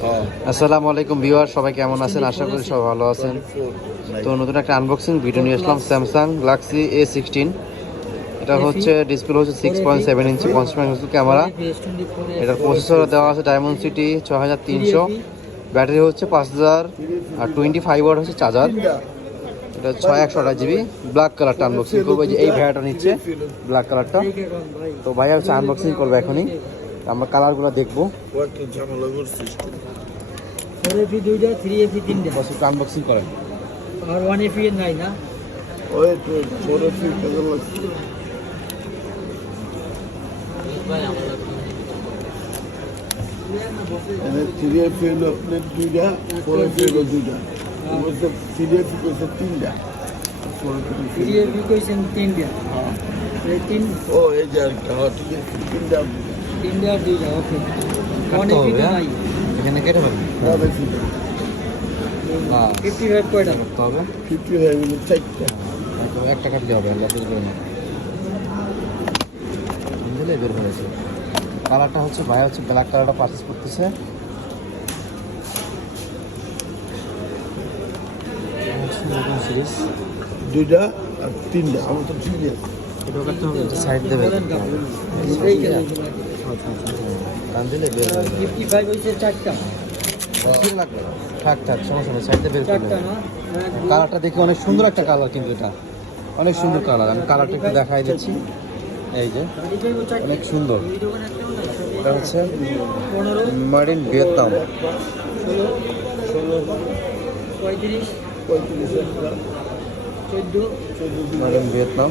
আসসালামু আলাইকুম ভিউয়ার সবাই কেমন আছেন? আশা করি সবাই ভালো আছেন। তো নতুন একটা আনবক্সিং ভিডিও নিয়ে আসলাম স্যামসাং গ্যালাক্সি এ সিক্সটিন এটা হচ্ছে ডিসপ্লে হচ্ছে সিক্স পয়েন্ট সেভেন ইঞ্চি পঞ্চাশ মেগাপিক্সেল ক্যামেরা এটার প্রসেসর দেওয়া আছে ডায়মন্ড সিটি ছ হাজার তিনশো। ব্যাটারি হচ্ছে পাঁচ হাজার আর টোয়েন্টি ফাইভ ওয়াট হচ্ছে চার্জার এটা ছয় একশো আঠাশ জিবি ব্ল্যাক কালারটা আনবক্সিং করব এই যে এই নিচ্ছে ব্ল্যাক কালারটা তো ভাইয়া হচ্ছে আনবক্সিং করব এখনই। আমরা কালারগুলো দেখব। ফোর এফি দুইটা থ্রি এফি তিনটা। বস একটু আনবক্সিং করেন। আর ওয়ান এফি নাই না? ওই তো ছোট ফিট কেমন লাগছে। থ্রি এফ হলো আপনার দুইটা ফোর এফ হলো দুইটা। বলতে থ্রি এফ হচ্ছে তিনটা। থ্রি এফি কইছেন তিনটা। তিন ও এই যে হ্যাঁ তিনটা তিনটা আর দুইটা ওকে হবে, তো? নাই এখানে কেটে পাবেন ফিফটি ফাইভ কয়টা করতে হবে ফিফটি গেলো চারটা একটা কাটলে হবে আল্লাহ দিলে না দিলে বের হয়েছে। কালারটা হচ্ছে ভাই হচ্ছে ব্ল্যাক কালারটা পারচেস করতেছে। সিরিজ দুইটা আর তিনটা। আমার তো ঠিক আছে এটা কাটতে হবে সাইড দেবে। টান দিলে বের হয়ে যাবে ফিফটি ফাইভ কালারটা দেখে অনেক সুন্দর একটা কালার কিন্তু এটা অনেক সুন্দর কালার আমি কালারটা একটু দেখাই দিচ্ছি এই যে অনেক সুন্দর এটা হচ্ছে ইন ভিয়েতনাম ইন ভিয়েতনাম